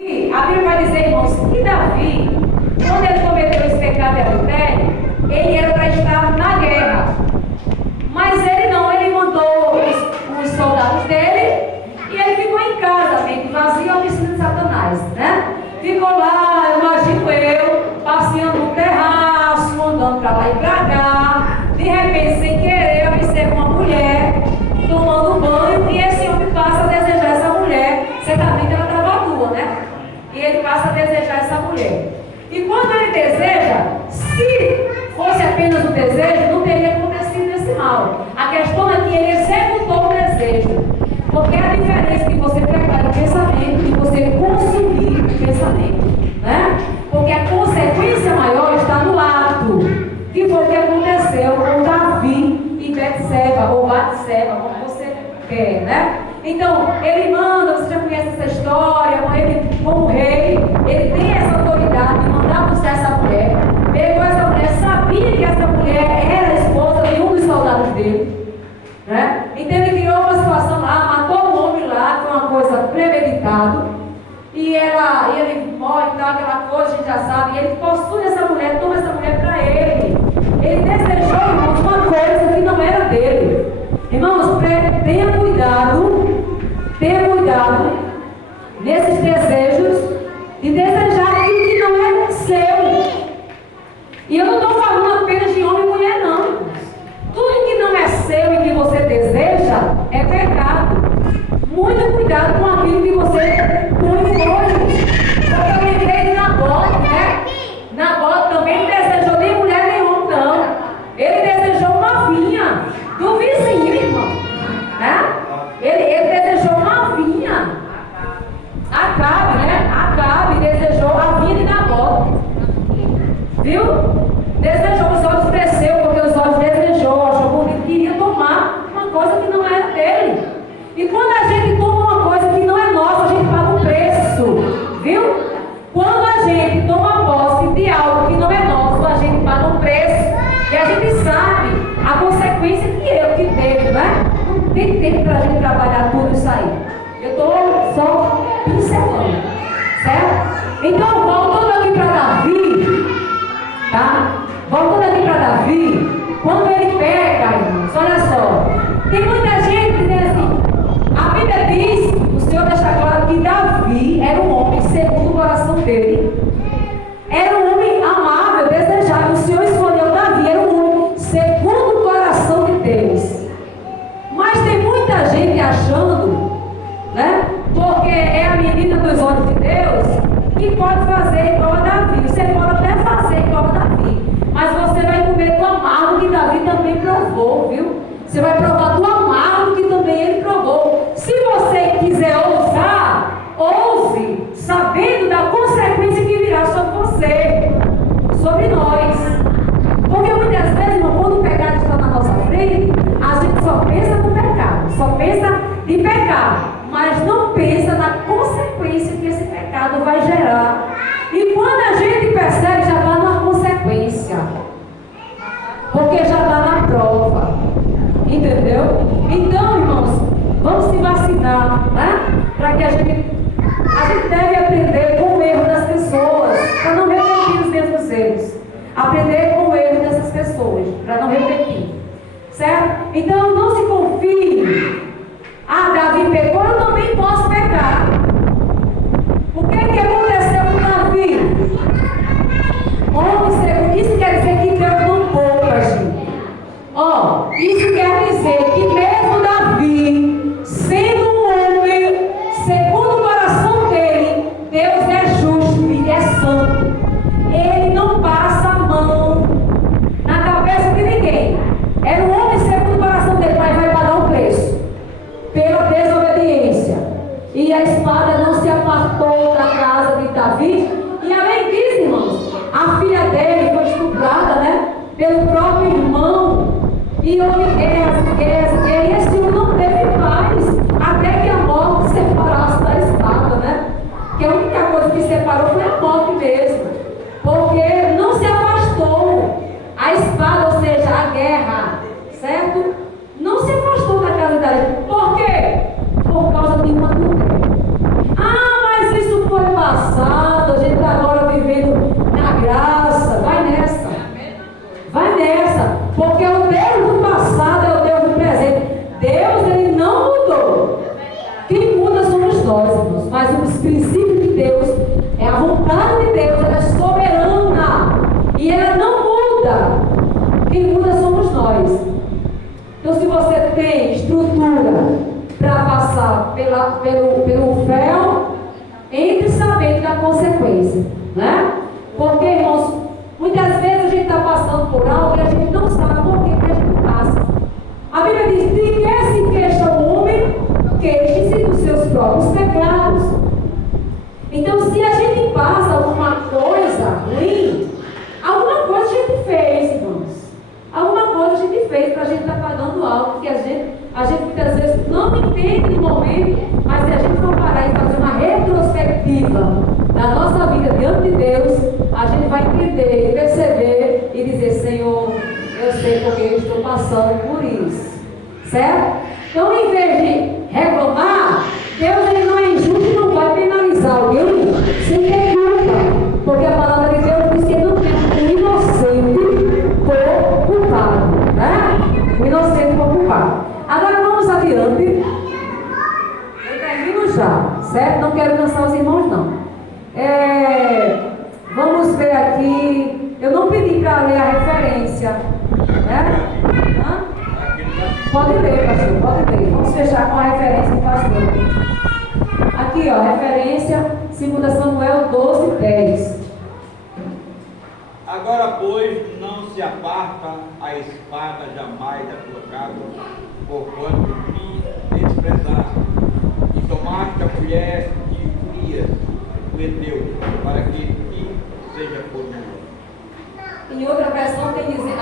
E a Bíblia vai dizer, irmãos, que Davi, quando ele cometeu esse pecado de adultério, ele era para estar na guerra. Mas ele não, ele mandou os soldados dele e ele ficou em casa, mente vazia, ao ensino de Satanás, né? Ficou lá, imagino eu, passeando no terraço, andando para lá e para cá. De repente, sem querer, observa uma mulher tomando banho e esse homem passa a desejar essa mulher. Certamente ela estava nua, né? E ele passa a desejar essa mulher. E quando ele deseja, se fosse apenas o desejo, não teria acontecido esse mal. A questão é que ele executou o desejo. Porque a diferença de você pegar o pensamento e você consumir o pensamento, né? Porque a consequência maior está no ato, que foi o que aconteceu com Davi e Betseba, ou Batseba, como você quer, né? Então, ele manda, você já conhece essa história, ele, como rei, ele tem essa autoridade de mandar buscar essa mulher. Pegou essa mulher, sabia que essa mulher era a esposa de um dos soldados dele, né? Então ele criou uma situação lá, matou um homem lá, foi uma coisa premeditada. E ele morre e tal, aquela coisa, a gente já sabe. E ele possui essa mulher, toma essa mulher para ele. Ele desejou, irmãos, uma coisa que não era dele. Irmãos, tenha cuidado nesses desejos de desejar aquilo que não é seu. E eu não estou falando apenas de homem e mulher, não. Tudo que não é seu e que você deseja é pecado. Muito cuidado com aquilo que você põe hoje. Eu lembrei de Nabote, né? Nabote também não desejou nem mulher nem homem, não. Ele desejou uma vinha do vizinho, irmão. Né? Ele desejou uma vinha. Acabe, né? Acabe desejou a vinha de Nabote. Viu? Desejou, os olhos cresceu, porque os olhos desejou, achou bonito, queria tomar uma coisa que não era dele. E quando a gente toma uma coisa que não é nossa, a gente paga um preço, viu? Quando a gente toma posse de algo que não é nosso, a gente paga um preço. E a gente sabe a consequência que teve, né? Não tem tempo para a gente trabalhar tudo isso aí. Eu estou só pincelando, certo? Então, voltando aqui para Davi, tá? Voltando aqui para Davi, quando ele peca, irmãos, olha só, tem muita gente dizendo assim, a Bíblia diz, o Senhor deixa claro que Davi era um homem segundo o coração dele, era um homem amável, desejável. O Senhor escolheu Davi, era um homem segundo o coração de Deus. Mas tem muita gente achando, né, porque é a menina dos olhos de Deus, que pode fazer igual a Davi. Você pode até fazer igual a Davi, mas você vai comer do amargo que Davi também provou, viu? Você vai provar do amargo que também ele provou. Se você quiser ousar, ouse, sabendo da consequência que virá sobre você, sobre nós. Porque muitas vezes, irmão, quando o pecado está na nossa frente, a gente só pensa no pecado, só pensa em pecar, mas não pensa na consequência que esse pecado vai gerar. E quando a gente percebe, já está na consequência, porque já está na prova, entendeu? Então, irmãos, vamos se vacinar, né? Para que a gente deve aprender com o erro das pessoas, para não repetir os mesmos erros. Aprender com o erro dessas pessoas, para não repetir, certo? Então, não se confie. Ah, Davi pecou, eu também posso pecar. O que aconteceu com Davi? Isso quer dizer que Deus não poupa, gente. Isso quer dizer que mesmo Davi, sendo um homem, segundo o coração dele, Deus é justo e ele é santo. Ele não passa a mão na cabeça de ninguém. Era um homem segundo o coração dele, mas vai pagar um preço pela desobediência. E a espada não se apartou da casa de Davi. E além disso, irmãos, a filha dele foi estuprada, né? Pelo próprio irmão. E houve guerras. E esse homem não teve paz. Até que a morte separasse da espada, né? Que a única coisa que separou foi a morte mesmo. Porque não se afastou. A espada, ou seja, a guerra, certo? Não se afastou da casa de Davi. Por quê? Por causa de uma mulher. Ah, mas isso foi uma passado, a gente está agora vivendo na graça. Vai nessa. Vai nessa. Porque o Deus do passado é o Deus do presente. Deus, ele não mudou. Quem muda somos nós, irmãos. Mas os princípios de Deus, é a vontade de Deus, ela é soberana. E ela não muda. Quem muda somos nós. Então, se você tem estrutura para passar pelo véu, entre sabendo da consequência, né? Porque, irmãos, muitas vezes a gente está passando por algo e a gente não sabe por que a gente passa. A Bíblia diz: de que se queixa o homem, queixe-se dos seus próprios pecados. Então, se a gente passa alguma coisa ruim, alguma coisa a gente fez, irmãos. Alguma coisa a gente fez para a gente estar pagando algo que a gente muitas vezes não entende no momento, mas se a gente for parar e fazer uma retrospectiva da nossa vida diante de Deus, a gente vai entender, perceber e dizer: Senhor, eu sei porque eu estou passando por isso. Certo? Então, em vez de reclamar, Deus, ele não é injusto e não vai penalizar alguém sem ter culpa. Porque a palavra de Deus diz que ele não tem um inocente por culpado, né? O inocente por culpado. Agora vamos adiante. Eu termino já, certo? Não quero cansar os irmãos, não. Vamos ver aqui. Eu não pedi para ler a referência, né? Pode ler, pastor, pode ler. Vamos fechar com a referência do pastor. Aqui, ó, referência, 2 Samuel 12:10. Agora, pois, não se aparta a espada jamais da tua casa, porquanto me desprezaste, e tomaste a mulher de Urias, o Eteu, para que te seja por mulher. Em outra versão tem dizendo.